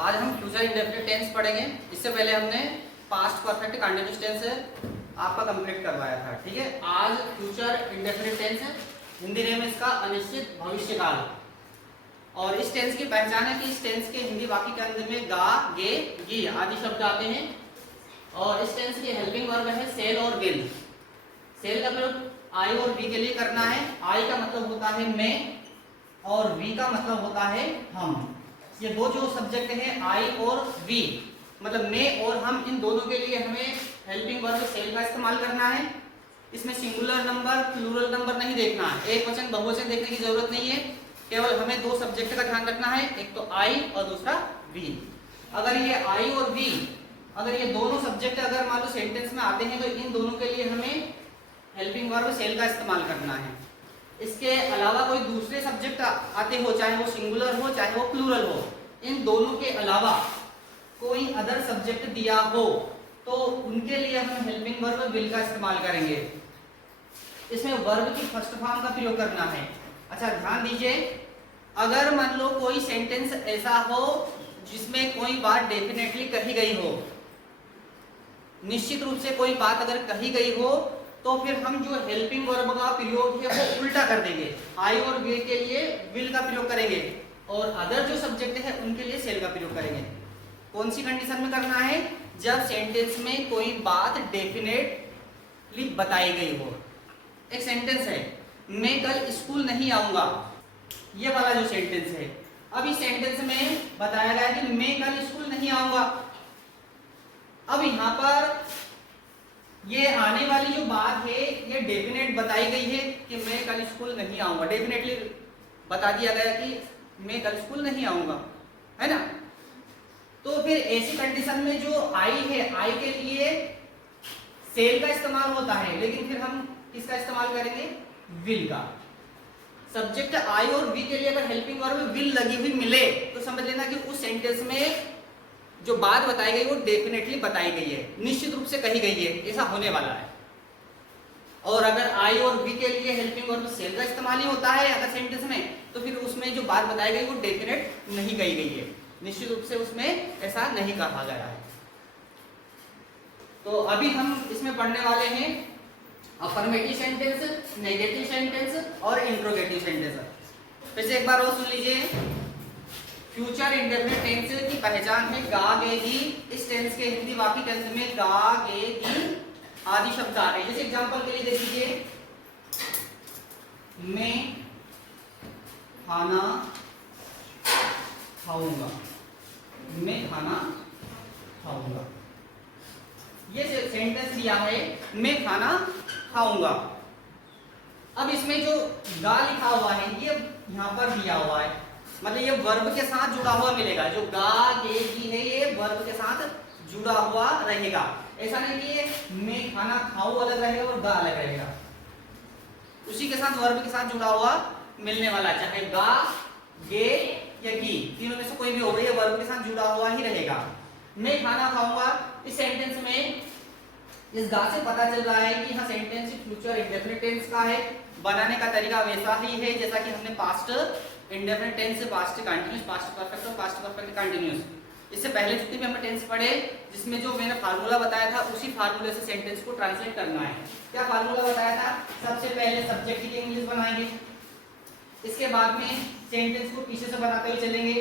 आज हम future indefinite tense पढ़ेंगे। इससे पहले हमने पास्ट परफेक्ट कंटीन्यूअस टेंस आपका कंप्लीट करवाया था। ठीक है, आज फ्यूचर इंडेफिनिट टेंस है, हिंदी नेम इसका अनिश्चित भविष्यकाल। और इस टेंस की पहचान है कि इस टेंस के हिंदी वाक्य के अंत में गा, गे, गी आदि शब्द आते हैं। और इस टेंस की हेल्पिंग वर्ब है सेल और विल। सेल का प्रयोग आई और वी के लिए करना है। आई का मतलब होता है मैं और वी का मतलब होता है हम। ये दो जो सब्जेक्ट हैं आई और वी, मतलब मैं और हम, इन दोनों के लिए हमें हेल्पिंग वर्ब सेल का इस्तेमाल करना है। इसमें सिंगुलर नंबर प्लूरल नंबर नहीं देखना है, एक वचन बहुवचन देखने की जरूरत नहीं है। केवल हमें दो सब्जेक्ट का ध्यान रखना है, एक तो आई और दूसरा वी। अगर ये आई और वी, अगर ये दोनों सब्जेक्ट अगर मान लो सेंटेंस में आते हैं तो इन दोनों के लिए हमें हेल्पिंग वर्ब सेल का इस्तेमाल करना है। इसके अलावा कोई दूसरे सब्जेक्ट आते हो, चाहे वो सिंगुलर हो चाहे वो प्लूरल हो, इन दोनों के अलावा कोई अदर सब्जेक्ट दिया हो तो उनके लिए हम हेल्पिंग वर्ब विल का इस्तेमाल करेंगे। इसमें वर्ब की फर्स्ट फॉर्म का प्रयोग करना है। अच्छा ध्यान दीजिए, अगर मान लो कोई सेंटेंस ऐसा हो जिसमें कोई बात डेफिनेटली कही गई हो, निश्चित रूप से कोई बात अगर कही गई हो, तो फिर हम जो हेल्पिंग वर्ब का प्रयोग है वो उल्टा कर देंगे। आई और वे के लिए विल का प्रयोग करेंगे और अदर जो सब्जेक्ट है उनके लिए सेल का प्रयोग करेंगे। कौन सी कंडीशन में करना है? जब सेंटेंस में कोई बात डेफिनेटली बताई गई हो। एक सेंटेंस है, मैं कल स्कूल नहीं आऊंगा, ये वाला जो सेंटेंस है, अब इस सेंटेंस में बताया गया है कि मैं कल स्कूल नहीं आऊंगा। अब यहाँ पर ये आने वाली जो बात है ये डेफिनेट बताई गई है कि मैं कल स्कूल नहीं आऊंगा, डेफिनेटली बता दिया गया कि मैं कल स्कूल नहीं आऊंगा, है ना। तो फिर ऐसी कंडीशन में जो आई है, आई के लिए सेल का इस्तेमाल होता है, लेकिन फिर हम किसका इस्तेमाल करेंगे? विल का। सब्जेक्ट आई और वी के लिए अगर हेल्पिंग वर्ब विल लगी हुई मिले तो समझ लेना कि उस सेंटेंस में जो बात बताई गई वो डेफिनेटली बताई गई है, निश्चित रूप से कही गई है, ऐसा होने वाला है। और अगर आई और वी के लिए हेल्पिंग वर्ब सेल का इस्तेमाल ही होता है अगर सेंटेंस में, तो फिर उसमें जो बात बताई गई वो डेफिनेट नहीं कही गई है, निश्चित रूप से उसमें ऐसा नहीं कहा गया है। तो अभी हम इसमें पढ़ने वाले हैं अफर्मेटिव सेंटेंस, नेगेटिव सेंटेंस और इंट्रोगेटिव सेंटेंस। फिर से एक बार और सुन लीजिए। फ्यूचर इंडेफिनिट टेंस की पहचान है गा, गे, गी। इस टेंस के हिंदी वाक्य के अंत में गा, गे, गी आदि शब्द आ रहे हैं। जैसे एग्जांपल के लिए देख लीजिए, मैं खाना खाऊंगा, मैं खाना खाऊंगा, ये सेंटेंस दिया है मैं खाना खाऊंगा। अब इसमें जो गा लिखा हुआ है ये यहाँ पर दिया हुआ है, मतलब ये वर्ब के साथ जुड़ा हुआ मिलेगा। जो गा, गे, गी है ये वर्ब के साथ जुड़ा हुआ रहेगा। ऐसा नहीं कि ये मैं खाना खाऊं अलग रहेगा और गा अलग रहेगा, उसी के साथ वर्ब के साथ जुड़ा हुआ मिलने वाला, चाहे गा, गे या गी, तीनों में से कोई भी होगा, ये वर्ब के साथ जुड़ा हुआ ही रहेगा। मैं खाना खाऊंगा, इस सेंटेंस में इस गा से पता चल रहा है कि हाँ सेंटेंस फ्यूचर इंडेफिनिट टेंस का है। बनाने का तरीका वैसा ही है जैसा कि हमने past indefinite tense, past continuous, past perfect और पास्ट परफेक्ट कंटीन्यूअस, इससे पहले जितने भी हमने टेंस पढ़े जिसमें जो मैंने फार्मूला बताया था उसी फार्मूले से सेंटेंस को ट्रांसलेट करना है। क्या फार्मूला बताया था? सबसे पहले सब्जेक्ट की इंग्लिश बनाएंगे, इसके बाद में सेंटेंस को पीछे से बनाते हुए चलेंगे,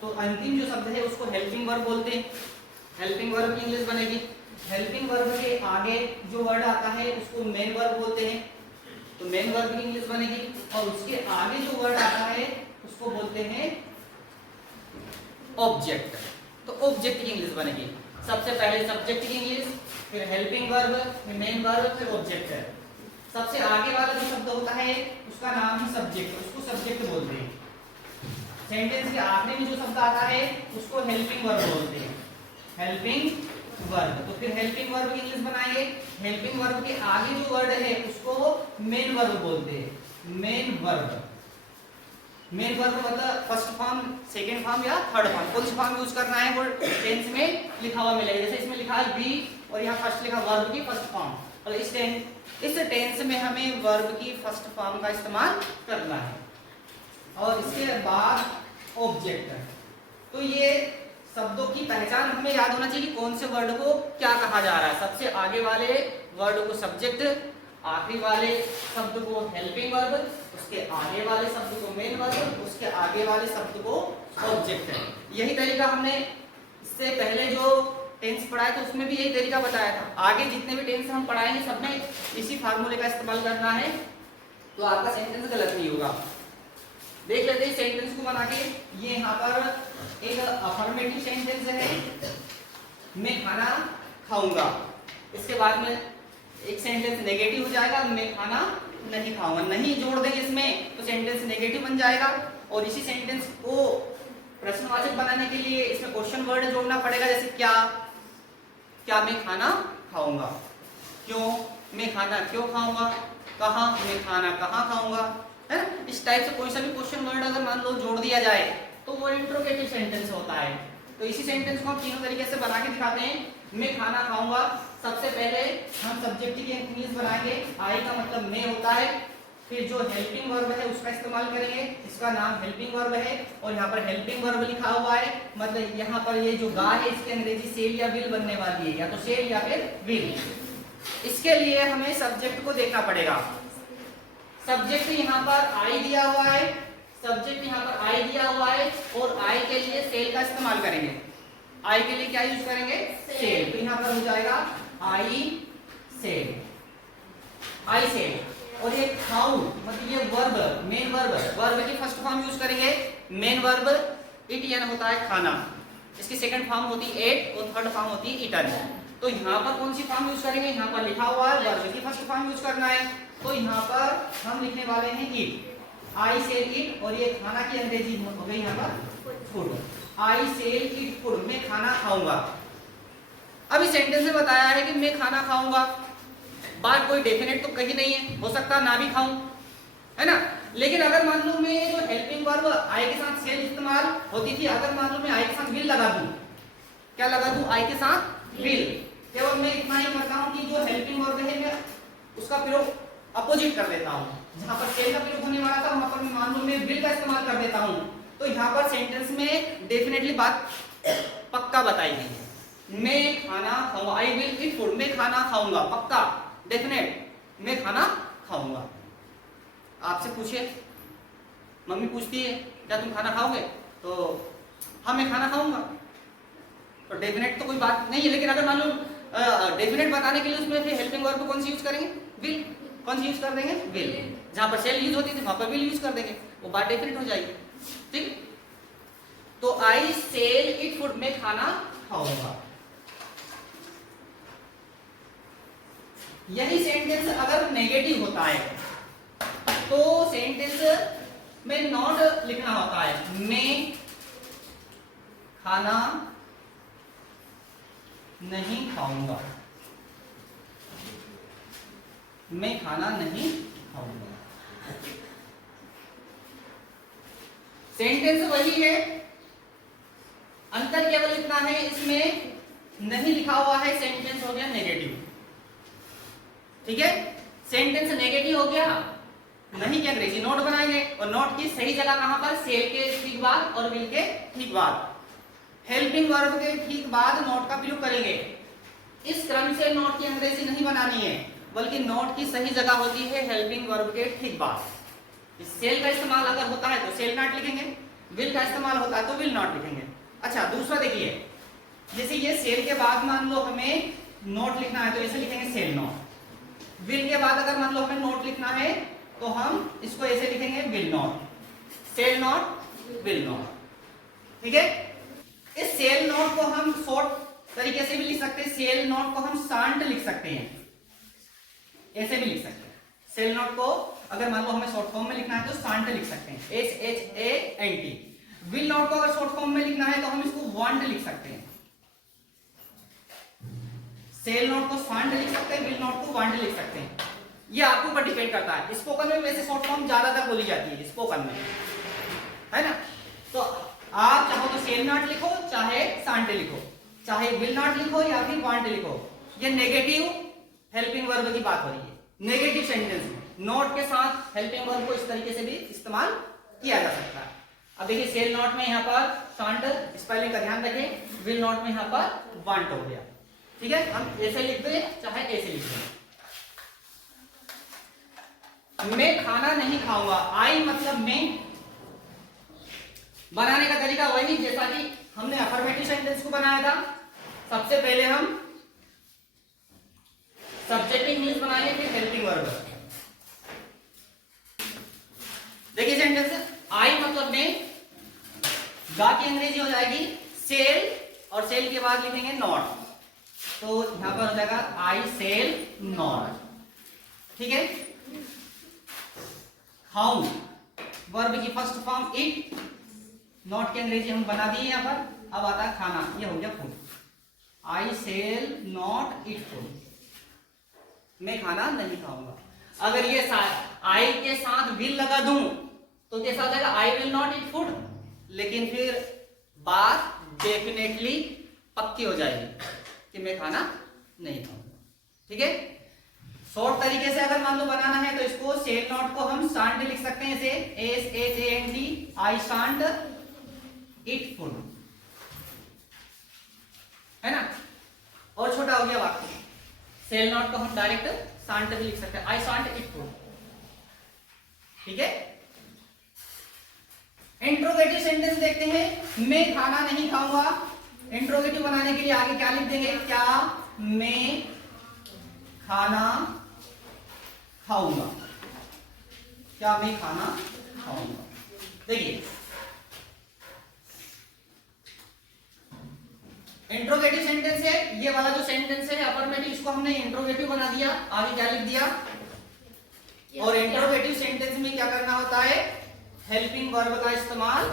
तो अंतिम जो शब्द है उसको हेल्पिंग वर्ब बोलते हैं। हेल्पिंग वर्ब की इंग्लिश बनेगी। हेल्पिंग वर्ब के आगे जो वर्ड आता है उसको मेन वर्ब बोलते हैं, तो मेन वर्ब की इंग्लिश बनेगी। और उसके आगे जो वर्ड आता है उसको बोलते हैं ऑब्जेक्ट, तो ऑब्जेक्ट की इंग्लिश बनेगी। सबसे पहले सब्जेक्ट की इंग्लिश, फिर हेल्पिंग वर्ब, फिर मेन वर्ब, फिर ऑब्जेक्ट है। सबसे आगे वाला जो शब्द होता है उसका नाम है सब्जेक्ट, उसको सब्जेक्ट बोलते हैं। सेंटेंस के आखिरी में जो शब्द आता है उसको हेल्पिंग वर्ब बोलते हैं, हेल्पिंग वर्ब। तो फिर हेल्पिंग वर्ब की इंग्लिश बनाएंगे। हेल्पिंग वर्ब के आगे जो वर्ड है उसको मेन वर्ब बोलते हैं, मेन वर्ब। मेन वर्ब मतलब फर्स्ट फॉर्म, सेकंड फॉर्म या थर्ड फॉर्म, कौन सी फॉर्म यूज करना है वो टेंस में लिखा हुआ मिलेगा। जैसे इसमें लिखा है बी और यहाँ फर्स्ट लिखा वर्ब की फर्स्ट फॉर्म, और इस टेंस में हमें वर्ब की फर्स्ट फॉर्म का इस्तेमाल करना है। और इसके बाद ऑब्जेक्ट है, तो ये शब्दों की पहचान हमें याद होना चाहिए कि कौन से वर्ड को क्या कहा जा रहा है। सबसे आगे वाले वर्ड को सब्जेक्ट, आखिरी वाले शब्द को हेल्पिंग वर्ब, उसके आगे वाले शब्द को मेन वर्ब, उसके आगे वाले शब्द को ऑब्जेक्ट है। यही तरीका हमने इससे पहले जो टेंस पढ़ाया था उसमें भी यही तरीका बताया था। आगे जितने भी टेंस हम पढ़ाएंगे सब में इसी फार्मूले का इस्तेमाल करना है, तो आपका सेंटेंस गलत नहीं होगा। देख लेते हैं सेंटेंस को बना के। ये यहाँ पर एक अफर्मेटिव सेंटेंस है, मैं खाना खाऊंगा। इसके बाद में एक सेंटेंस नेगेटिव हो जाएगा, मैं खाना नहीं खाऊंगा। नहीं जोड़ देंगे इसमें तो सेंटेंस नेगेटिव बन जाएगा। और इसी सेंटेंस को प्रश्नवाचक बनाने के लिए इसमें क्वेश्चन वर्ड जोड़ना पड़ेगा, जैसे क्या मैं खाना खाऊंगा, क्यों मैं खाना क्यों खाऊंगा, कहाँ मैं खाना कहाँ खाऊंगा, है ना। इस टाइप से कोई सा भी क्वेश्चन वर्ड अगर मान लो जोड़ दिया जाए तो वो इंट्रोगेटिव सेंटेंस होता है। तो इसी सेंटेंस को हम तीनों तरीके से बना के दिखाते हैं। मैं खाना खाऊंगा, सबसे पहले हम सब्जेक्ट की इंक्रीज बनाएंगे, आई का मतलब मैं होता है। फिर जो हेल्पिंग वर्ब है उसका इस्तेमाल करेंगे, इसका नाम हेल्पिंग वर्ब है और यहाँ पर हेल्पिंग वर्ब लिखा हुआ है, मतलब यहाँ पर ये जो गा है इसकी अंग्रेजी सेल या विल बनने वाली है, या तो सेल या फिर विल। इसके लिए हमें सब्जेक्ट को देखना पड़ेगा। सब्जेक्ट यहाँ पर आई दिया हुआ है, सब्जेक्ट यहाँ पर आई दिया हुआ है और आई के लिए सेल का इस्तेमाल करेंगे। आई के लिए क्या यूज करेंगे, सेल। तो यहाँ पर हो जाएगा आई सेल, आई सेल। और ये खाऊ मतलब ये वर्ब, मेन वर्ब, वर्ब की फर्स्ट फॉर्म यूज करेंगे मेन वर्ब, इट यानी होता है खाना। इसकी सेकंड फॉर्म होती है एट और थर्ड फॉर्म होती है ईटन। तो यहाँ पर कौन सी फॉर्म यूज करेंगे, यहाँ पर लिखा हुआ है वर्ब की फर्स्ट फॉर्म यूज करना है। तो यहाँ पर हम लिखने वाले हैं इट, आई सेल इट, और ये खाना की अंग्रेजी हो गई यहाँ पर food, I shall eat food, मैं खाना खाऊंगा। अब इस सेंटेंस में बताया है कि मैं खाना खाऊंगा, बात कोई डेफिनेट तो कहीं नहीं है, हो सकता ना भी खाऊं, है ना। लेकिन अगर मान लो मैं जो हेल्पिंग वर्ब आई के साथ सेल इस्तेमाल होती थी, अगर मान लो मैं आई के साथ विल लगा दूं, क्या लगा दूं, आई के साथ विल, केवल मैं इतना ही करता हूं कि जो हेल्पिंग वर्ब है मैं उसका प्रयोग अपोजिट कर देता हूं, जहां पर सेल का प्रयोग होने वाला था वहां पर मैं मान लो मैं विल का इस्तेमाल कर देता हूं। तो यहाँ पर सेंटेंस में डेफिनेटली बात पक्का बताई गई है, मैं खाना खाऊंगा, आई विल ईट फूड, मैं खाना खाऊंगा, पक्का डेफिनेट, मैं खाना खाऊंगा। आपसे पूछिए, मम्मी पूछती है क्या तुम खाना खाओगे, तो हाँ मैं खाना खाऊंगा, तो डेफिनेट तो कोई बात नहीं है। लेकिन अगर मान लो डेफिनेट बताने के लिए उसमें फिर हेल्पिंग वर्ब कौन सी यूज करेंगे, विल, कौन सी यूज कर देंगे, विल। जहां पर सेल यूज होती थी वहां पर विल यूज कर देंगे, वो बात डेफिनेट हो जाएगी, ठीक। तो आई सेल इट फूड, मैं खाना खाऊंगा। यही सेंटेंस अगर नेगेटिव होता है तो सेंटेंस में नॉट लिखना होता है, मैं खाना नहीं खाऊंगा, मैं खाना नहीं खाऊंगा। सेंटेंस वही है, अंतर केवल इतना है इसमें नहीं लिखा हुआ है, सेंटेंस हो गया नेगेटिव, ठीक है। सेंटेंस नेगेटिव हो गया, नहीं की अंग्रेजी नोट बनाएंगे, और नोट की सही जगह कहां पर, सेल के ठीक बाद और विल के ठीक बाद, हेल्पिंग वर्ब के ठीक बाद नोट का प्रयोग करेंगे। इस क्रम से नोट की अंग्रेजी नहीं बनानी है, बल्कि नोट की सही जगह होती है हेल्पिंग वर्ब के ठीक बाद। सेल का इस्तेमाल अगर होता है तो सेल नॉट लिखेंगे, विल का इस्तेमाल होता है तो विल नॉट लिखेंगे। अच्छा, दूसरा देखिए, जैसे ये सेल के बाद मान लो हमें नोट लिखना है तो ऐसे लिखेंगे सेल नोट, विल के बाद अगर मान लो हमें नोट लिखना है तो हम इसको ऐसे लिखेंगे will not, shall not will not, ठीक है। इस सेल नोट को हम शॉर्ट तरीके से भी लिख सकते हैं, सेल नोट को हम शांत लिख सकते हैं, ऐसे भी लिख सकते हैं। सेल नोट को अगर मान लो हमें शॉर्ट फॉर्म में लिखना है तो शांत लिख सकते हैं, SHANT। विल नोट को अगर शॉर्ट फॉर्म में लिखना है तो हम इसको वांट लिख सकते हैं। सेल नोट को शांत लिख सकते हैं, विल नोट को वांट लिख सकते हैं, ये आपके ऊपर डिपेंड करता है। स्पोकन में वैसे शॉर्ट फॉर्म ज्यादातर बोली जाती है स्पोकन में, है ना। तो आप चाहो तो सेल नॉट लिखो, चाहे शांत लिखो, चाहे विल नॉट लिखो या फिर वांट लिखो। ये नेगेटिव हेल्पिंग वर्ब की बात हो रही है। नेगेटिव सेंटेंस में नॉट के साथ हेल्पिंग वर्ब को इस तरीके से भी इस्तेमाल किया जा सकता है। अब देखिए सेल नॉट में यहाँ पर शांट स्पेलिंग का ध्यान रखें, विल नॉट में यहाँ पर वांट हो गया। ठीक है, हम ऐसे लिखते हैं चाहे ऐसे लिखते हैं। मैं खाना नहीं खाऊंगा, आई मतलब मैं। बनाने का तरीका वही जैसा कि हमने अफर्मेटिव सेंटेंस को बनाया था। सबसे पहले हम सब्जेक्टिव इंग्लिश बनाएंगे, फिर हेल्पिंग वर्ब। देखिए सेंटेंस, आई मतलब मैं, गा की अंग्रेजी हो जाएगी सेल, और सेल के बाद लिखेंगे नॉट, तो यहां पर हो जाएगा आई सेल नॉट। ठीक है, खाऊं वर्ब की फर्स्ट फॉर्म इट, नॉट की अंग्रेजी हम बना दिए यहां पर। अब आता है खाना, ये हो गया food, I shall not eat food, मैं खाना नहीं खाऊंगा। अगर ये आई के साथ विल लगा दूं तो कैसा हो जाएगा, I will not eat food, लेकिन फिर बात डेफिनेटली पक्की हो जाएगी कि मैं खाना नहीं खाऊंगा। ठीक है, शॉर्ट तरीके से अगर मान लो बनाना है तो इसको सेल नॉट को हम शांट लिख सकते हैं, ऐसे SHANT, I shan't it food, है ना। और छोटा हो गया वाक्य, सेल नॉट को हम डायरेक्ट शांट भी लिख सकते हैं, आई शांट इट फूड। ठीक है, इंट्रोगेटिव सेंटेंस देखते हैं, मैं खाना नहीं खाऊंगा। इंट्रोगेटिव बनाने के लिए आगे क्या लिख देंगे, क्या मैं खाना खाऊंगा, क्या मैं खाना खाऊंगा। देखिए इंट्रोगेटिव सेंटेंस है, ये वाला जो सेंटेंस है अफर्मेटिव, इसको हमने इंट्रोगेटिव बना दिया। आगे क्या लिख दिया, और इंट्रोगेटिव सेंटेंस में क्या करना होता है, हेल्पिंग वर्ब का इस्तेमाल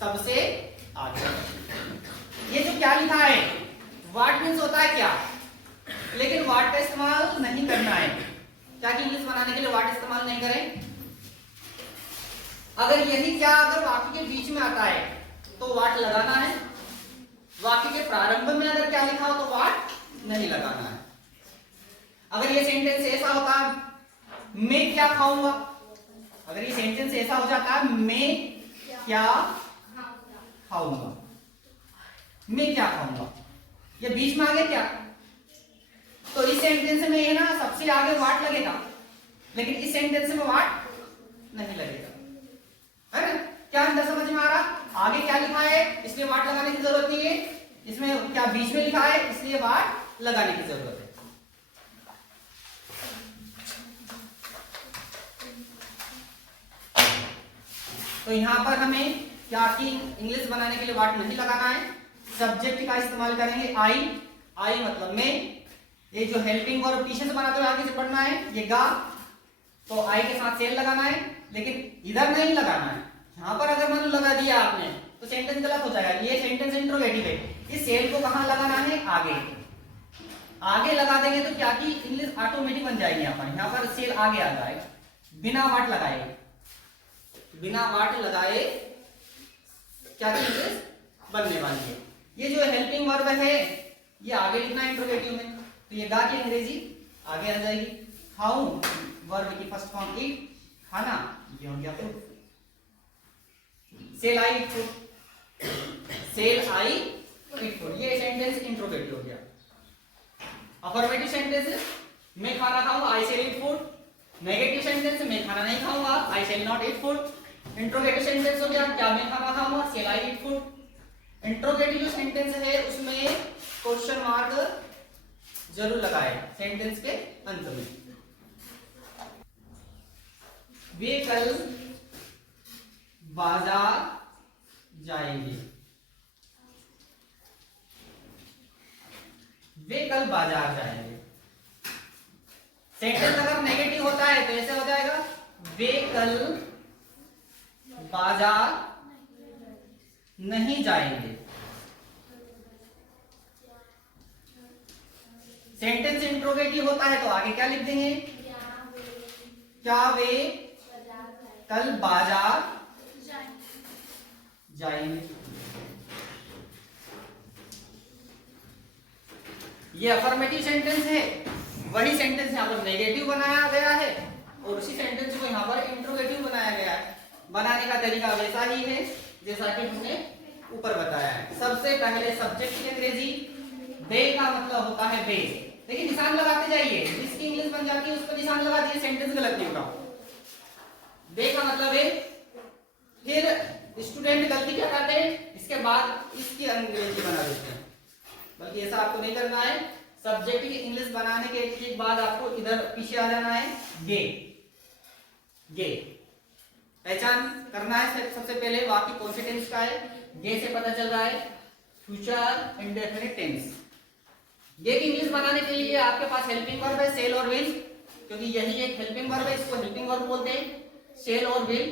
सबसे आगे। ये जो क्या लिखा है व्हाट मीन्स होता है क्या, लेकिन व्हाट का इस्तेमाल नहीं करना है। क्या कि इंग्लिश बनाने के लिए व्हाट इस्तेमाल नहीं करें। अगर यही क्या अगर वाक्य के बीच में आता है तो व्हाट लगाना है, वाक्य के प्रारंभ में अगर क्या लिखा हो तो व्हाट नहीं लगाना है। अगर ये सेंटेंस ऐसा होता मैं क्या खाऊंगा, अगर ये सेंटेंस ऐसा हो जाता है मैं क्या खाऊंगा, मैं क्या खाऊंगा, ये बीच में आ गया क्या, तो इस सेंटेंस में ना सबसे आगे व्हाट लगेगा, लेकिन इस सेंटेंस में व्हाट नहीं लगेगा, है ना। क्या अंदर समझ में आ रहा, आगे क्या लिखा है इसलिए व्हाट लगाने की जरूरत नहीं है, इसमें क्या बीच में लिखा है इसलिए व्हाट लगाने की जरूरत है। तो यहां पर हमें क्या कि इंग्लिश बनाने के लिए व्हाट नहीं लगाना है, सब्जेक्ट का इस्तेमाल करेंगे आई, आई मतलब मैं। ये जो हेल्पिंग और पीछे से बनाते हुए आगे से पढ़ना है ये गा, तो आई के साथ सेल लगाना है, लेकिन इधर नहीं लगाना है। यहां पर अगर मान लो लगा दिया आपने तो सेंटेंस गलत हो जाएगा। ये सेंटेंस इंट्रोगेटिव है, इस सेल को कहां लगाना है, आगे। आगे लगा देंगे तो क्या कि इंग्लिश ऑटोमेटिक बन जाएगी। यहाँ पर सेल आगे आ जाएगा बिना वाट लगाए, बिना वाट लगाए क्या कि इंग्लिश बनने वाली है। ये जो हेल्पिंग वर्ब है ये आगे लिखना है इंट्रोगेटिव में, तो ये गा की अंग्रेजी आगे आ जाएगी। खाऊं वर्ब की फर्स्ट फॉर्म ईट, खाना ये हो गया फूड। सेल आई ईट फूड, सेल आई ईट फूड, ये सेंटेंस इंट्रोगेटिव हो गया। अफर्मेटिव सेंटेंस मैं खाना खाऊंगा, I shall eat food. Negative sentence मैं खाना नहीं खाऊंगा, I shall not eat food. Interrogative sentence हो गया क्या मैं खाना खाऊंगा, shall I eat food. Interrogative जो सेंटेंस है उसमें क्वेश्चन मार्क जरूर लगाए सेंटेंस के अंत में। वे कल बाजार जाएंगे, वे कल बाजार जाएंगे। सेंटेंस अगर नेगेटिव होता है तो ऐसे हो जाएगा वे कल बाजार नहीं जाएंगे। सेंटेंस इंट्रोगेटिव होता है तो आगे क्या लिख देंगे, क्या वे कल बाजार जाएंगे। ये अफर्मेटिव सेंटेंस है, वही सेंटेंस यहां पर नेगेटिव बनाया गया है और उसी सेंटेंस को यहां पर इंट्रोगेटिव बनाया गया है। बनाने का तरीका वैसा ही है जैसा कि हमने ऊपर बताया है। सबसे पहले सब्जेक्ट की अंग्रेजी दे का मतलब होता है वे। देखिए निशान लगाते जाइए, जिसकी इंग्लिश बन जाती है उस पर निशान लगा दिए, सेंटेंस गलत नहीं होगा। दे का मतलब है। फिर स्टूडेंट गलती क्या करते हैं, इसके बाद इसकी अंग्रेजी बना देते हैं, बल्कि ऐसा आपको नहीं करना है। सब्जेक्ट की इंग्लिश बनाने के ठीक बाद आपको इधर पीछे आ जाना है, गे गे पहचान करना है सबसे पहले। बाकी कौन से टेंस का है, गे से पता चल रहा है फ्यूचर इंडेफिनिट टेंस। गे की इंग्लिश बनाने के लिए आपके पास हेल्पिंग वर्ब है सेल और विल, क्योंकि यही एक हेल्पिंग वर्ब है, इसको हेल्पिंग वर्ब बोलते हैं, सेल और विल।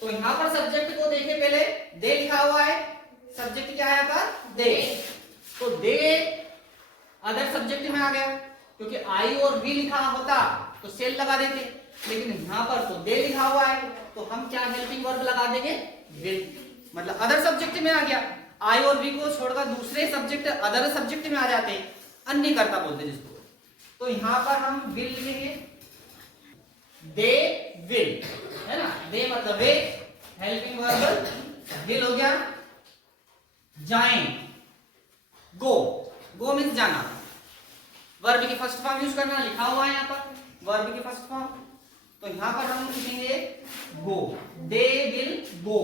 तो यहाँ पर सब्जेक्ट को देखिए, पहले दे लिखा हुआ है, सब्जेक्ट क्या आया था, दे। तो दे अदर सब्जेक्ट में आ गया, क्योंकि आई और वी लिखा होता तो सेल लगा देते, लेकिन यहाँ पर तो दे लिखा हुआ है तो हम क्या हेल्पिंग वर्ब लगा देंगे, विल, मतलब अदर सब्जेक्ट में आ गया। आई और वी को छोड़कर दूसरे सब्जेक्ट अदर सब्जेक्ट में आ जाते, अन्य कर्ता बोलते जिसको। तो यहाँ पर हम विल लिखेंगे, दे विल, है ना। दे मतलब वे, हेल्पिंग वर्ब विल हो गया। जाएं, गो, गो मीन्स जाना। वर्ब की फर्स्ट फॉर्म यूज करना, लिखा हुआ है यहाँ पर वर्ब की फर्स्ट फॉर्म। तो यहाँ पर हम लिखेंगे गो, दे विल गो।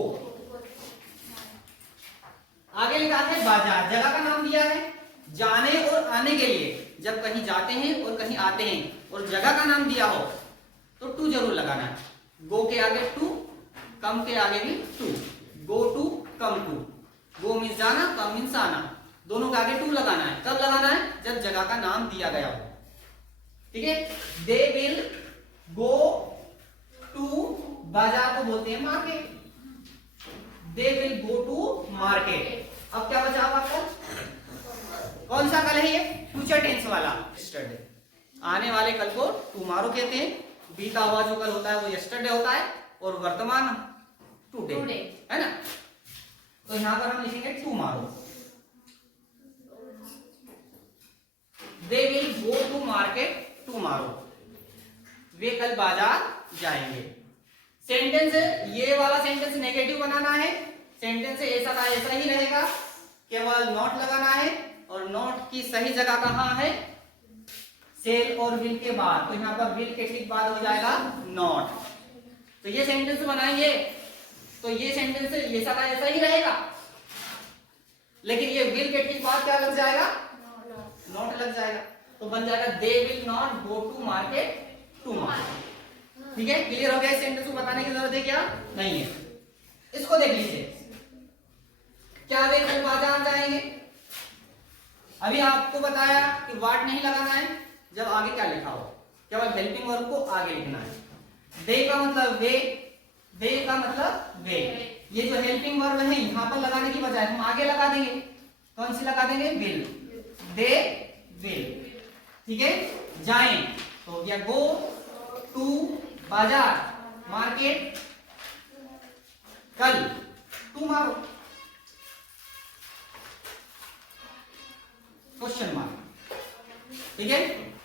आगे लिखा है बाजार, जगह का नाम दिया है जाने और आने के लिए। जब कहीं जाते हैं और कहीं आते हैं और जगह का नाम दिया हो तो टू जरूर लगाना है। गो के आगे टू, कम के आगे भी to, go to, come to. Go means जाना, कम मीन्स आना, दोनों के आगे टू लगाना है। कब लगाना है, जब जगह का नाम दिया गया हो, ठीक है। दे विल गो टू, बाजार को बोलते हैं market, they will go to market. अब क्या बचा आपका, कौन सा कल है ये, फ्यूचर टेंस वाला, यस्टरडे। आने वाले कल को टुमारो कहते हैं, बीता हुआ जो कल होता है वो यस्टरडे होता है, और वर्तमान टुडे, है ना। तो यहां पर हम लिखेंगे tomorrow, they will go to market tomorrow, वे कल बाजार जाएंगे। सेंटेंस, ये वाला सेंटेंस नेगेटिव बनाना है, सेंटेंस ऐसा का ऐसा ही रहेगा, केवल नॉट लगाना है, और नॉट की सही जगह कहां है, सेल और विल के बाद। तो यहाँ पर विल के ठीक बाद हो जाएगा नॉट। तो ये सेंटेंस बनाएंगे तो ये सेंटेंस ऐसा का ऐसा ही रहेगा, लेकिन ये विल के ठीक बाद क्या लग जाएगा, नॉट लग जाएगा। तो बन जाएगा they will not go to market tomorrow. ठीक है, क्लियर हो गया। इस सेंटेंस को बताने की जरूरत है क्या, नहीं है। इसको देख लीजिए, क्या वे कल बाजार जाएंगे। अभी आपको बताया कि वाट नहीं लगाना है जब आगे क्या लिखा हो, केवल हेल्पिंग वर्ब को आगे लिखना है। दे का मतलब वे, दे का मतलब वे। ये जो हेल्पिंग वर्ब है यहां पर लगाने की बजाय हम आगे लगा देंगे, कौन सी लगा देंगे, विल, दे विल। ठीक है, जाएं तो हो गया गो टू बाजार, मार्केट कल, टुमारो, क्वेश्चन मार्क। ठीक है,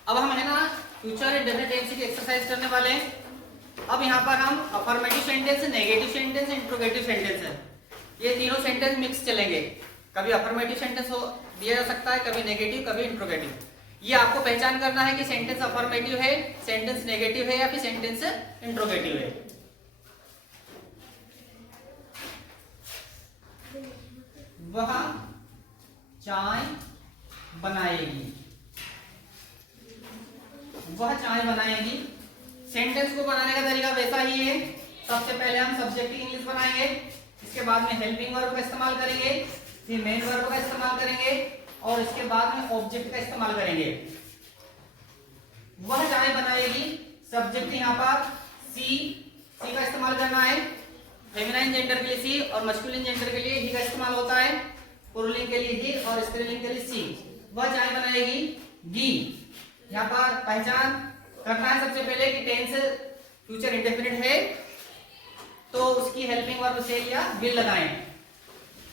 अब हम है ना फ्यूचर इंडेफिनिट टेंस की एक्सरसाइज करने वाले हैं। अब यहाँ पर हम affirmative sentence, negative sentence, interrogative sentence है, ये तीनों सेंटेंस मिक्स चलेंगे। कभी अफर्मेटिव सेंटेंस हो दिया जा सकता है, कभी नेगेटिव, कभी इंट्रोगेटिव। ये आपको पहचान करना है कि सेंटेंस अफर्मेटिव है, सेंटेंस नेगेटिव है, या फिर सेंटेंस इंट्रोगेटिव है। वह चाय बनाएगी, वह चाय बनाएगी। सेंटेंस को बनाने का तरीका वैसा ही है। सबसे पहले हम सब्जेक्ट की इंग्लिश बनाएंगे, इसके बाद में हेल्पिंग वर्ब का इस्तेमाल करेंगे, फिर मेन वर्ब का इस्तेमाल करेंगे, और इसके बाद में ऑब्जेक्ट का इस्तेमाल करेंगे। वह चाय बनाएगी, सब्जेक्ट यहाँ पर सी, सी का इस्तेमाल करना है। फेमिनाइन जेंडर के लिए सी और मस्कुलिन जेंडर के लिए ही का इस्तेमाल होता है। पुल्लिंग के लिए ही और स्त्रीलिंग के लिए सी। वह चाय बनाएगी, गी। यहाँ पर पहचान करना है सबसे पहले कि टेंस फ्यूचर इंडेफिनिट है तो उसकी हेल्पिंग वर्ब सेल या विल लगाएं।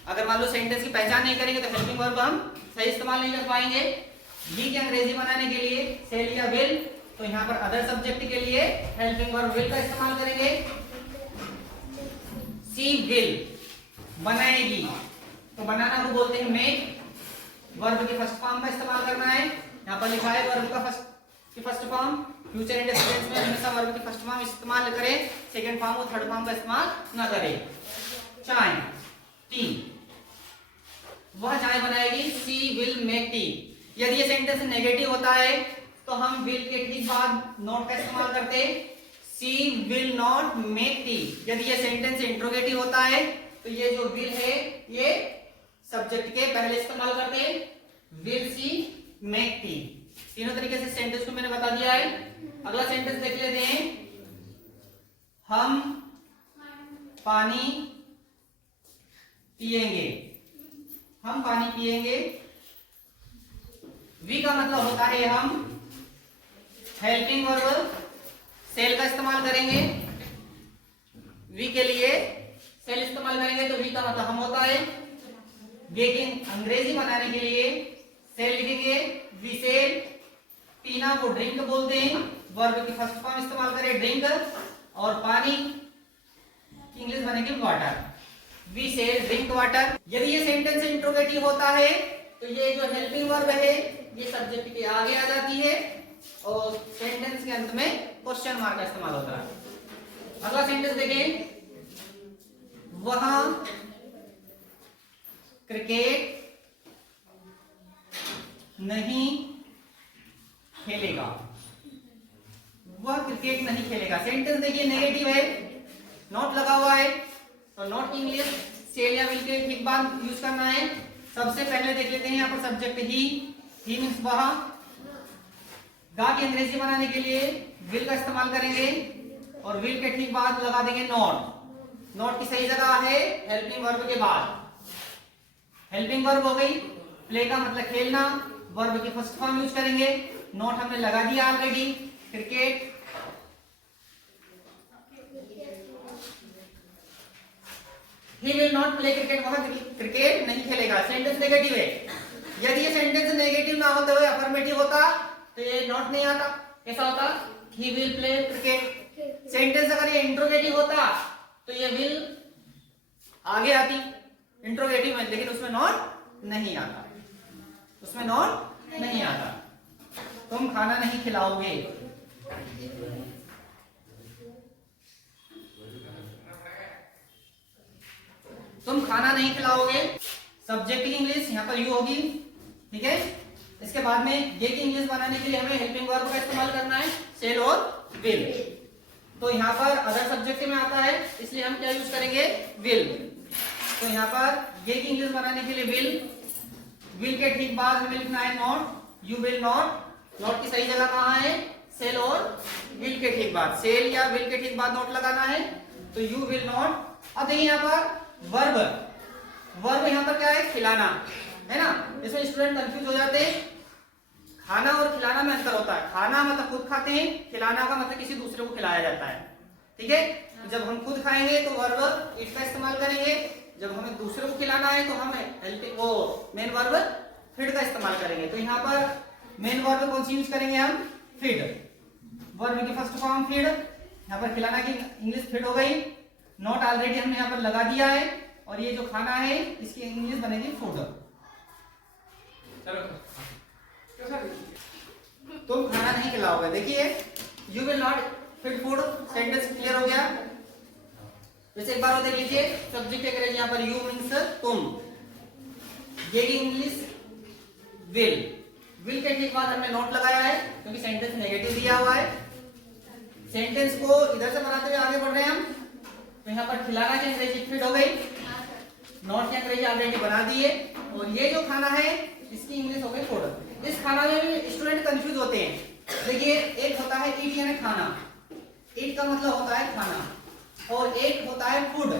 अगर मान लो सेंटेंस की पहचान नहीं करेंगे तो हेल्पिंग वर्ब हम सही इस्तेमाल नहीं कर पाएंगे। गी की अंग्रेजी बनाने के लिए सेल या विल, तो यहाँ पर अदर सब्जेक्ट के लिए हेल्पिंग वर्ब विल का इस्तेमाल करेंगे। सी विल बनाएगी, तो बनाना को बोलते हैं मेक। वर्ब के फर्स्ट फॉर्म का इस्तेमाल करना है। यहाँ पर लिखा है वर्ब का फर्स्ट फॉर्म। फ्यूचर इंडेफिनिट में हमेशा वर्ब की फर्स्ट फॉर्म इस्तेमाल करें, सेकंड फॉर्म और थर्ड फॉर्म का इस्तेमाल ना करें। चाय टी, वह चाय बनाएगी। सी विल मेक टी। यदि ये सेंटेंस नेगेटिव होता है तो हम विल के ठीक बाद नॉट का इस्तेमाल करते हैं, सी विल नॉट मेक टी। यदि ये सेंटेंस इंट्रोगेटिव होता है तो ये जो विल है ये सब्जेक्ट के पहले इस्तेमाल करते हैं, विल सी मेक टी। तीनों तरीके से सेंटेंस को मैंने बता दिया है। अगला सेंटेंस देख लेते हैं। हम पानी पिएंगे। हम पानी पिएंगे। वी का मतलब होता है हम। हेल्पिंग वर्ब सेल का इस्तेमाल करेंगे। वी के लिए सेल इस्तेमाल करेंगे तो वी का मतलब हम होता है। लेकिन अंग्रेजी बनाने के लिए सेल लिखेंगे, वी सेल। पीना को ड्रिंक बोलते हैं, वर्ब की फर्स्ट फॉर्म इस्तेमाल करें ड्रिंक। और पानी की इंग्लिश बनेगी water, we shall drink water. यदि ये सेंटेंस इंट्रोगेटिव होता है तो ये जो हेल्पिंग वर्ब है ये सब्जेक्ट के आगे आ जाती है और सेंटेंस के अंत में क्वेश्चन मार्क का इस्तेमाल होता है। अगला सेंटेंस देखें। वहां क्रिकेट नहीं खेलेगा। वह क्रिकेट नहीं खेलेगा। सेंटेंस देखिए नेगेटिव है, नॉट लगा हुआ है, तो नॉट की इंग्लिश सेल या विल के ठीक बाद यूज करना है। सबसे पहले देख लेते हैं यहाँ पर सब्जेक्ट ही मीन्स वह। गा की अंग्रेजी बनाने के लिए विल का इस्तेमाल करेंगे और विल के ठीक बाद लगा देंगे नॉट। नॉट की सही जगह है हेल्पिंग वर्ब के बाद। हेल्पिंग वर्ब हो गई। प्ले का मतलब खेलना, वर्ब की फर्स्ट फॉर्म यूज करेंगे। नॉट हमने लगा दिया already. Cricket he will not play cricket, वह क्रिकेट नहीं खेलेगा। सेंटेंस नेगेटिव है। यदि ये सेंटेंस नेगेटिव ना होते हुए अफर्मेटिव होता तो ये नॉट नहीं आता। कैसा होता? He will play cricket. Sentence अगर ये इंट्रोगेटिव होता तो ये विल आगे आती इंट्रोगेटिव में, लेकिन उसमें नॉट नहीं आता। उसमें नॉट नहीं आता। तुम खाना नहीं खिलाओगे। तुम खाना नहीं खिलाओगे। सब्जेक्ट की इंग्लिश यहाँ पर यू होगी, ठीक है। इसके बाद में ये की इंग्लिश बनाने के लिए हमें हेल्पिंग वर्ब का इस्तेमाल करना है, सेल और विल। तो यहाँ पर अदर सब्जेक्ट में आता है इसलिए हम क्या यूज करेंगे? विल। तो यहाँ पर ये की इंग्लिश बनाने के लिए विल के ठीक बाद हमें लिखना है not. You will not. Not की सही जगह कहाँ है? सेल और विल के ठीक बाद। सेल या विल के ठीक बाद नॉट लगाना है, तो यू विल नॉट। अब देखिए यहाँ पर वर्ब यहाँ पर क्या है? खिलाना, है ना। इसमें स्टूडेंट कंफ्यूज हो जाते हैं। खाना और खिलाना में अंतर होता है। खाना मतलब खुद खाते हैं, खिलाना का मतलब किसी दूसरे को खिलाया जाता है, ठीक है। जब हम खुद खाएंगे तो वर्ब इट का इस्तेमाल करेंगे। जब हमें दूसरे को खिलाना है तो हम वो मेन वर्ब फीड का इस्तेमाल करेंगे। तो यहाँ पर मेन वर्ब कौन सी यूज करेंगे हम? फीड। वर्ब की फर्स्ट फॉर्म फीड। यहाँ पर खिलाना की इंग्लिश फीड हो गई। नॉट ऑलरेडी हमने यहाँ पर लगा दिया है और ये जो खाना है इसकी इंग्लिश बनेगी फूड। तुम खाना नहीं खिलाओगे। देखिए you will not feed food. Sentence clear हो गया। वैसे एक बार और देख लीजिए। सब्जेक्ट अंग्रेजी यहाँ पर यू मीन्स तुम। ये की इंग्लिश विल। विल के ठीक बाद हमने नॉट लगाया है क्योंकि सेंटेंस नेगेटिव दिया हुआ है। सेंटेंस को इधर से बनाते हुए आगे बढ़ रहे हैं हम। तो यहाँ पर खिलाना की अंग्रेजी फीड हो गई। नॉट की अंग्रेजी ऑलरेडी बना दी है। और ये जो खाना है इसकी इंग्लिश हो गई फूड। इस खाना में भी स्टूडेंट कंफ्यूज होते हैं। देखिए एक होता है ईट यानी खाना। ईट का मतलब होता है खाना और एक होता है फूड।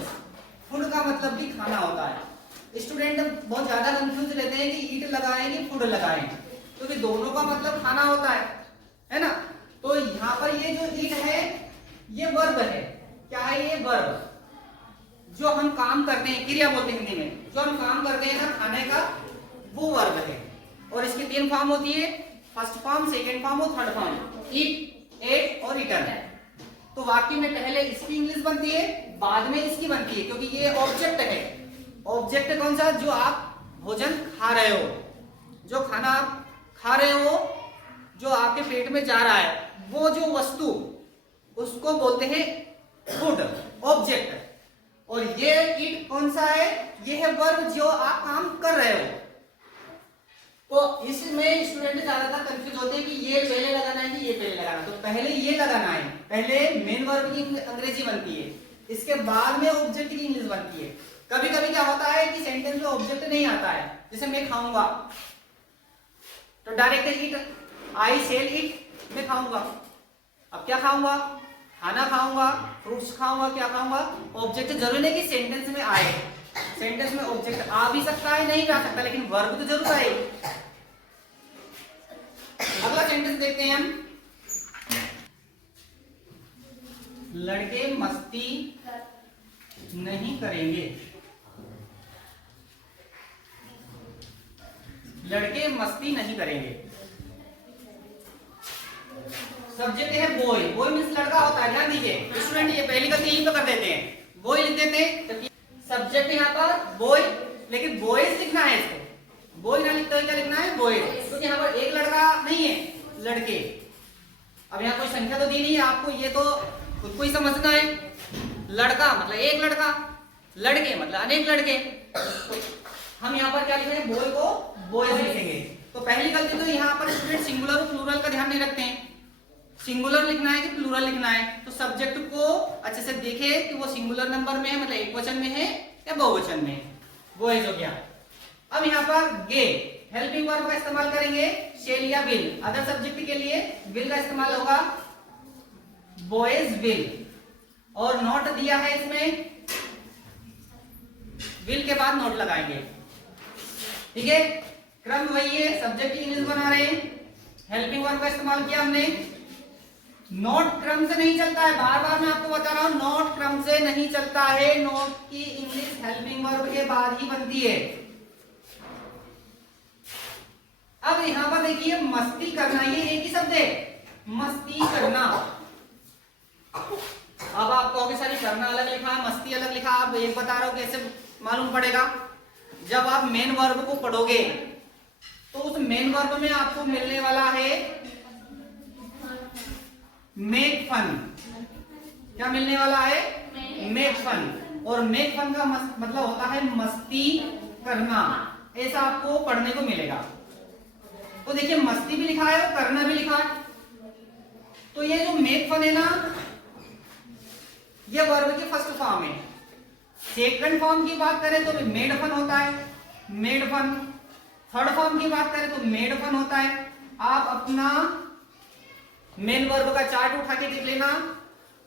फूड का मतलब भी खाना होता है। स्टूडेंट बहुत ज्यादा कंफ्यूज रहते हैं कि ईट लगाएं कि फूड लगाएं, क्योंकि दोनों का मतलब खाना होता है ना। तो यहाँ पर ये जो ईट है ये वर्ब है। क्या है ये? वर्ब। जो हम काम करते हैं, क्रिया बोलते हैं हिंदी में, जो हम काम करते हैं ना खाने का, वो वर्ब है। और इसकी तीन फॉर्म होती है, फर्स्ट फॉर्म, सेकेंड फॉर्म और थर्ड फॉर्म। ईट, एट और ईटन है। तो वाक्य में पहले इसकी इंग्लिश बनती है बाद में इसकी बनती है, क्योंकि ये ऑब्जेक्ट है। ऑब्जेक्ट कौन सा? जो आप भोजन खा रहे हो, जो खाना आप खा रहे हो, जो आपके पेट में जा रहा है, वो जो वस्तु, उसको बोलते हैं फूड, ऑब्जेक्ट। और ये इट कौन सा है? ये है वर्ब, जो आप काम कर रहे हो। तो इसमें स्टूडेंट ज्यादातर कंफ्यूज होते हैं कि ये पहले लगाना है कि ये पहले लगाना। तो पहले ये लगाना है, पहले मेन वर्ब की अंग्रेजी बनती है, इसके बाद में ऑब्जेक्ट की इंग्लिश बनती है। कभी कभी क्या होता है कि सेंटेंस में ऑब्जेक्ट नहीं आता है, जैसे मैं खाऊंगा तो direct eat, I shall eat, मैं खाऊंगा। अब क्या खाऊंगा? खाना खाऊंगा, फ्रूट्स खाऊंगा, क्या खाऊंगा? ऑब्जेक्ट जरूरी नहीं कि सेंटेंस में आए, सेंटेंस में ऑब्जेक्ट आ भी सकता है, नहीं भी आ सकता, लेकिन वर्ब तो जरूर आए। अगला सेंटेंस देखते हैं हम। लड़के मस्ती नहीं करेंगे। लड़के मस्ती नहीं करेंगे। सब्जेक्ट है बॉय, बॉय मींस लड़का होता है, ध्यान दीजिए स्टूडेंट, ये पहली गलती यहीं पे कर देते हैं, बॉय लिख देते हैं। सब्जेक्ट यहाँ पर बॉय, लेकिन बॉयज लिखना है इसको, बॉय ना लिखते हुए क्या लिखना है? बॉयज, क्योंकि यहाँ पर एक लड़का नहीं है, लड़के। अब यहाँ कोई संख्या तो दी नहीं है आपको, ये तो खुद को ही समझना है। लड़का मतलब एक लड़का, लड़के मतलब अनेक लड़के। तो हम यहाँ पर क्या लिखेंगे? बॉय को बॉयज लिखेंगे। तो पहली गलती तो यहाँ पर स्टूडेंट सिंगुलर और प्लूरल का ध्यान नहीं रखते हैं, सिंगुलर लिखना है कि प्लूरल लिखना है। तो सब्जेक्ट को अच्छे से देखे कि वो सिंगुलर नंबर में है, मतलब एक वचन में है या बहुवचन में है। बॉयज हो गया। अब यहाँ पर गे, हेल्पिंग वर्ब का इस्तेमाल करेंगे, शेल या विल। अदर सब्जेक्ट के लिए विल का इस्तेमाल होगा, बॉयज विल। और नोट दिया है इसमें, विल के बाद नोट लगाएंगे, ठीक है। क्रम वही है, सब्जेक्ट की इंग्लिश बना रहे हैं, हेल्पिंग वर्ब का इस्तेमाल किया हमने। नोट क्रम से नहीं चलता है, बार बार मैं आपको बता रहा हूं, नोट क्रम से नहीं चलता है। नोट की इंग्लिश हेल्पिंग वर्ब के बाद ही बनती है। अब यहां पर देखिए, मस्ती करना, ये एक ही शब्द है, मस्ती करना। अब आप कहोगे सर करना अलग लिखा, मस्ती अलग लिखा, आप एक बता रहे हो, कैसे मालूम पड़ेगा? जब आप मेन वर्ब को पढ़ोगे तो उस मेन वर्ब में आपको मिलने वाला है मेक फन। क्या मिलने वाला है? Make fun. और मेक फन का मतलब होता है मस्ती करना, ऐसा आपको पढ़ने को मिलेगा। तो देखिए, मस्ती भी लिखा है और करना भी लिखा है। तो ये जो मेक फन है ना, ये वर्ब की फर्स्ट फॉर्म है। सेकंड फॉर्म की बात करें तो मेड फन होता है, मेड फन। थर्ड फॉर्म की बात करें तो मेड फन होता है। आप अपना मेन वर्ब का चार्ट उठा के देख लेना,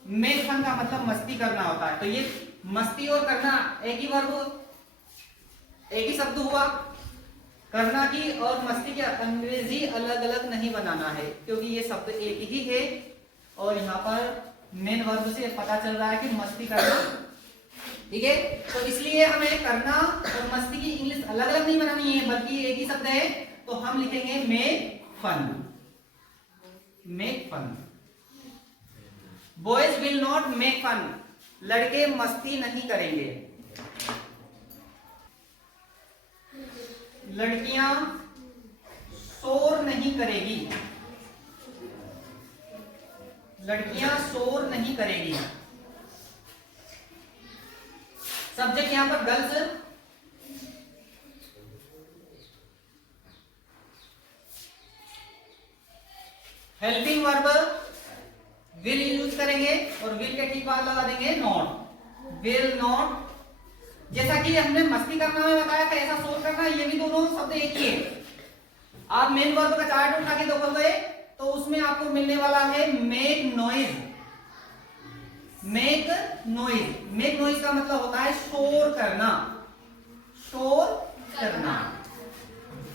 मेड फन का मतलब मस्ती करना होता है। तो ये मस्ती और करना एक ही वर्ब, एक ही शब्द हुआ। करना की और मस्ती की अंग्रेजी अलग अलग नहीं बनाना है, क्योंकि ये शब्द एक ही है। और यहाँ पर मेन वर्ब से पता चल रहा है कि मस्ती करना, ठीक है। तो इसलिए हमें करना और मस्ती की इंग्लिश अलग अलग नहीं बनानी है, बल्कि एक ही शब्द है। तो हम लिखेंगे make fun, make fun. Boys will not make fun, लड़के मस्ती नहीं करेंगे। लड़कियां शोर नहीं करेगी, लड़कियां शोर नहीं करेगी। सब्जेक्ट यहां पर girls, helping verb will use करेंगे और विल के ठीक बाद लगा देंगे नॉट, विल नॉट। जैसा कि हमने मस्ती करना में बताया था, ऐसा शोर करना, ये भी दोनों शब्द एक ही है। आप मेन वर्ब का चार्ट उठा के देखोगे तो उसमें आपको मिलने वाला है make noise, make noise. Make noise का मतलब होता है शोर करना, शोर करना।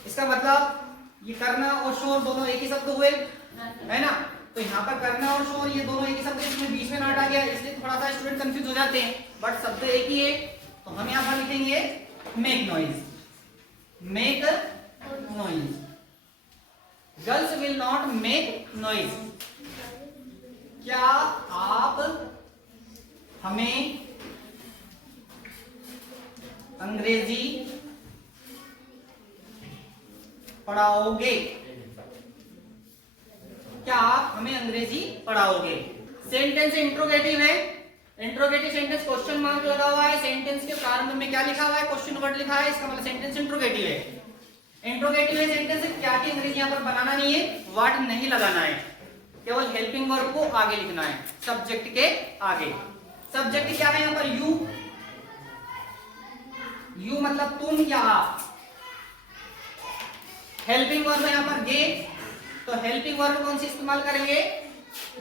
इसका मतलब ये करना और शोर दोनों एक ही शब्द हुए, है ना। तो यहाँ पर करना और शोर ये दोनों एक ही शब्द, इसमें बीच में नॉट आ गया, इसलिए थोड़ा सा स्टूडेंट कंफ्यूज हो जाते हैं, बट शब्द एक ही है। तो हम यहाँ पर लिखेंगे make noise, make noise. Girls will not make noise. क्या आप हमें अंग्रेजी पढ़ाओगे? क्या आप हमें अंग्रेजी पढ़ाओगे? सेंटेंस इंट्रोगेटिव है। इंट्रोगेटिव सेंटेंस क्वेश्चन मार्क लगा हुआ है। सेंटेंस के प्रारंभ में क्या लिखा हुआ है? क्वेश्चन वर्ड लिखा है। इसका मतलब सेंटेंस इंट्रोगेटिव है। इंट्रोगेटिव है सेंटेंस, क्या की अंग्रेजी यहां पर बनाना नहीं है, व्हाट नहीं लगाना है, केवल हेल्पिंग वर्ब को आगे लिखना है, सब्जेक्ट के आगे। सब्जेक्ट क्या है यहां पर? यू। यू मतलब तुम या आप। हेल्पिंग वर्ब है यहां पर गे, तो हेल्पिंग वर्ब कौन सी इस्तेमाल करेंगे?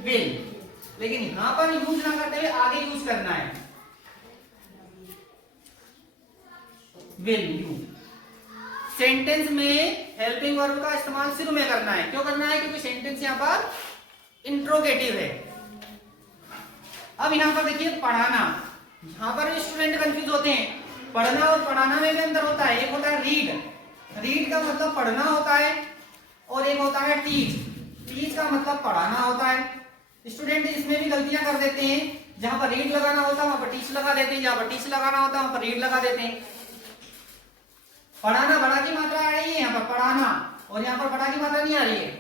विल। लेकिन यहां पर यूज ना करते हुए आगे यूज करना है, विल यू। सेंटेंस में हेल्पिंग वर्ब का इस्तेमाल शुरू में करना है। क्यों करना है? क्योंकि सेंटेंस यहां पर इंट्रोगेटिव है। अब यहां पर देखिए पढ़ाना, यहां पर स्टूडेंट कंफ्यूज होते हैं। पढ़ना और पढ़ाना में भी अंतर होता है। एक होता है रीड, रीड का मतलब पढ़ना होता है, और एक होता है टीच, टीच का मतलब पढ़ाना होता है। स्टूडेंट इसमें भी गलतियां कर देते हैं, जहां पर रीड लगाना होता है वहां पर टीच लगा देते हैं, जहां पर टीच लगाना होता है वहां पर रीड लगा देते हैं। पढ़ाना बड़ा की मात्रा आ रही है यहाँ पर पढ़ाना, और यहाँ पर बड़ा की मात्रा नहीं आ रही है।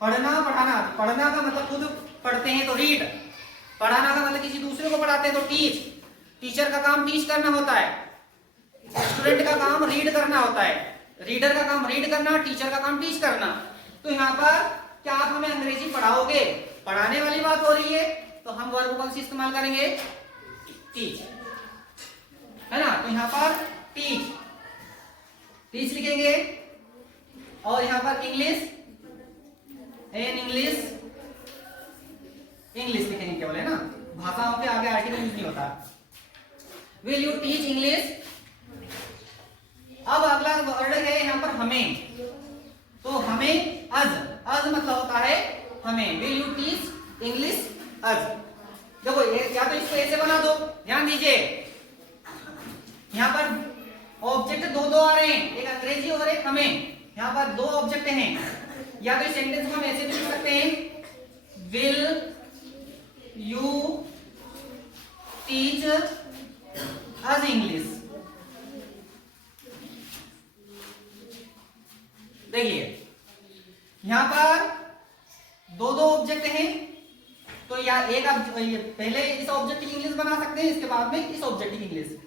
पढ़ना पढ़ाना, पढ़ना का मतलब खुद पढ़ते हैं तो रीड, पढ़ाना का मतलब किसी दूसरे को पढ़ाते हैं तो टीच। टीचर का काम टीच करना होता है, स्टूडेंट का काम रीड करना होता है, रीडर का काम रीड करना, टीचर का काम टीच करना। तो यहाँ पर क्या आप हमें अंग्रेजी पढ़ाओगे? पढ़ाने वाली बात हो रही है, तो हम वर्ब कौन सी इस्तेमाल करेंगे? टीच, है ना। तो यहाँ पर टीच, टीच लिखेंगे, और यहाँ पर इंग्लिश, इन इंग्लिश, इंग्लिश लिखेंगे केवल, है ना। भाषाओं के आगे आर्टिकल यूज नहीं होता। Will you teach English? अब अगला वर्ड है यहाँ पर हमें, तो हमें अज, अज मतलब होता है हमें। विल यू टीच इंग्लिश अज? देखो या तो इसको ऐसे बना दो, ध्यान दीजिए, यहाँ पर ऑब्जेक्ट दो दो आ रहे हैं, एक अंग्रेजी और एक हमें। यहाँ पर दो ऑब्जेक्ट हैं, या तो इस सेंटेंस को हम ऐसे भी लिख सकते हैं, will you teach us English? देखिए यहां पर दो दो ऑब्जेक्ट हैं, तो या एक पहले इस ऑब्जेक्ट की इंग्लिश बना सकते हैं, इसके बाद में इस ऑब्जेक्ट की इंग्लिश।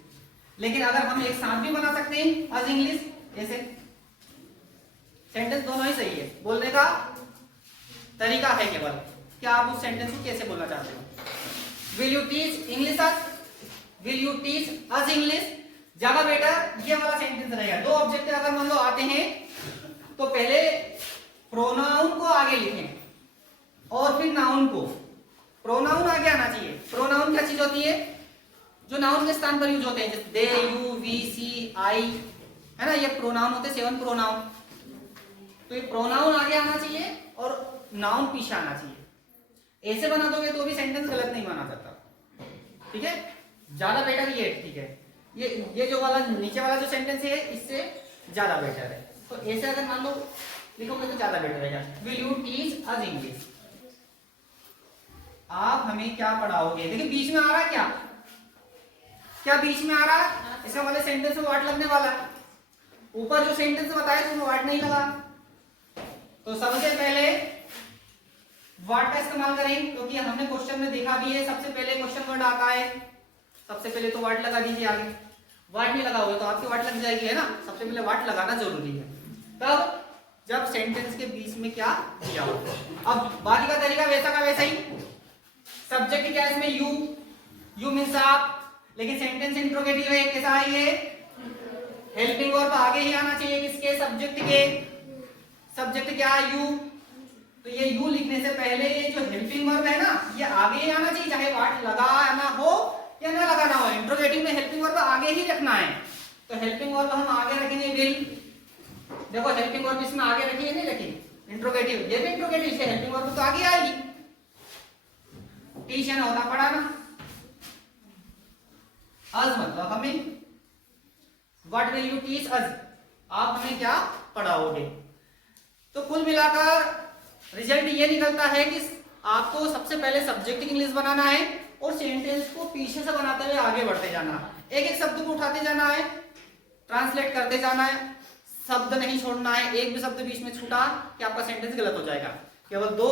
लेकिन अगर हम एक साथ भी बना सकते हैं अज इंग्लिश, ऐसे सेंटेंस दोनों ही सही है। बोलने का तरीका है केवल कि आप उस सेंटेंस को कैसे बोलना चाहते हो। Will you teach English us? Will you teach us English? ज्यादा बेटर ये वाला सेंटेंस रहेगा। दो ऑब्जेक्ट अगर मान लो आते हैं, तो पहले प्रोनाउन को आगे लिखें और फिर नाउन को। प्रोनाउन आगे आना चाहिए। प्रोनाउन क्या चीज होती है? जो नाउन के स्थान पर यूज होते हैं, जैसे दे, यू, वी, सी, आई, है ना, ये प्रोनाउन होते हैं, 7 प्रोनाउन। तो ये प्रोनाउन आगे आना चाहिए और नाउन पीछे आना चाहिए। ऐसे बना दोगे तो भी सेंटेंस गलत नहीं माना जाता, ठीक है। ज्यादा बेटर ये, ठीक है, ये जो वाला नीचे वाला जो सेंटेंस है इससे ज्यादा बेटर है। तो ऐसे अगर मान लो लिखोगे तो ज्यादा बेटर रहेगा। Will you teach us English? आप हमें क्या पढ़ाओगे? देखिए बीच में आ रहा है क्या? क्या बीच में आ रहा है? इसका मतलब सेंटेंस में वर्ड लगने वाला है। ऊपर जो सेंटेंस बताया तो उसमें वर्ड नहीं लगा, तो सबसे पहले वर्ड का इस्तेमाल करें, क्योंकि हमने क्वेश्चन में देखा भी है, सबसे पहले क्वेश्चन वर्ड आता है, सबसे पहले तो वर्ड लगा दीजिए आगे। वर्ड नहीं लगा हुआ तो आपकी वर्ड लग जाएगी, है ना। सबसे पहले वर्ड लगाना जरूरी है, तब जब सेंटेंस के बीच में क्या दिया हो। अब बाकी का तरीका वैसा का वैसा ही। सब्जेक्ट क्या है इसमें? यू, यू मीन्स आप, लेकिन सेंटेंस इंट्रोगेटिव है, कैसा है ये? हेल्पिंग वर्ब आगे ही आना चाहिए किसके? सब्जेक्ट के। सब्जेक्ट क्या है? यू। तो ये यू लिखने से पहले ये जो हेल्पिंग वर्ब है ना, ये आगे ही आना चाहिए, चाहे वर्ड लगाना हो या ना लगाना हो। इंट्रोगेटिव में हेल्पिंग वर्ब आगे ही रखना है, तो हेल्पिंग वर्ब हम आगे रखेंगे विल। देखो हेल्पिंग वर्ब इसमें आगे रखी है, नहीं रखी? इंट्रोगेटिव, ये भी इंट्रोगेटिव से हेल्पिंग वर्ब तो आगे आएगी। टीच है ना, होता पढ़ाना। अज मतलब हमें। व्हाट विल यू टीच अज? आप हमें क्या पढ़ाओगे? तो कुल मिलाकर रिजल्ट ये निकलता है कि आपको सबसे पहले सब्जेक्ट की इंग्लिश बनाना है और सेंटेंस को पीछे से बनाते हुए आगे बढ़ते जाना, एक एक शब्द को उठाते जाना है, ट्रांसलेट करते जाना है, शब्द नहीं छोड़ना है, एक भी शब्द बीच में छूटा कि आपका सेंटेंस गलत हो जाएगा। केवल दो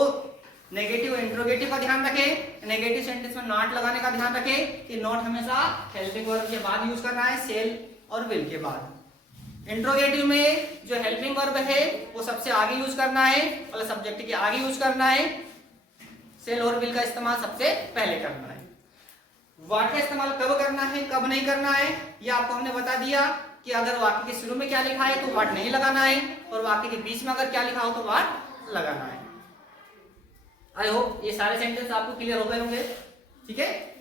नेगेटिव इंट्रोगेटिव का ध्यान रखें, नेगेटिव सेंटेंस में नॉट लगाने का ध्यान रखें कि नॉट हमेशा हेल्पिंग वर्ब के बाद यूज करना है, सेल और विल के बाद। इंट्रोगेटिव में जो हेल्पिंग वर्ब है वो सबसे आगे यूज करना है, मतलब सब्जेक्ट के आगे यूज करना है, सेल और विल का इस्तेमाल सबसे पहले करना है। वाट का इस्तेमाल कब करना है कब नहीं करना है ये आपको हमने बता दिया कि अगर वाक्य के शुरू में क्या लिखा है तो वाट नहीं लगाना है, और वाक्य के बीच में अगर क्या लिखा हो तो वाट लगाना है। आई होप ये सारे सेंटेंस आपको क्लियर हो गए होंगे। ठीक है,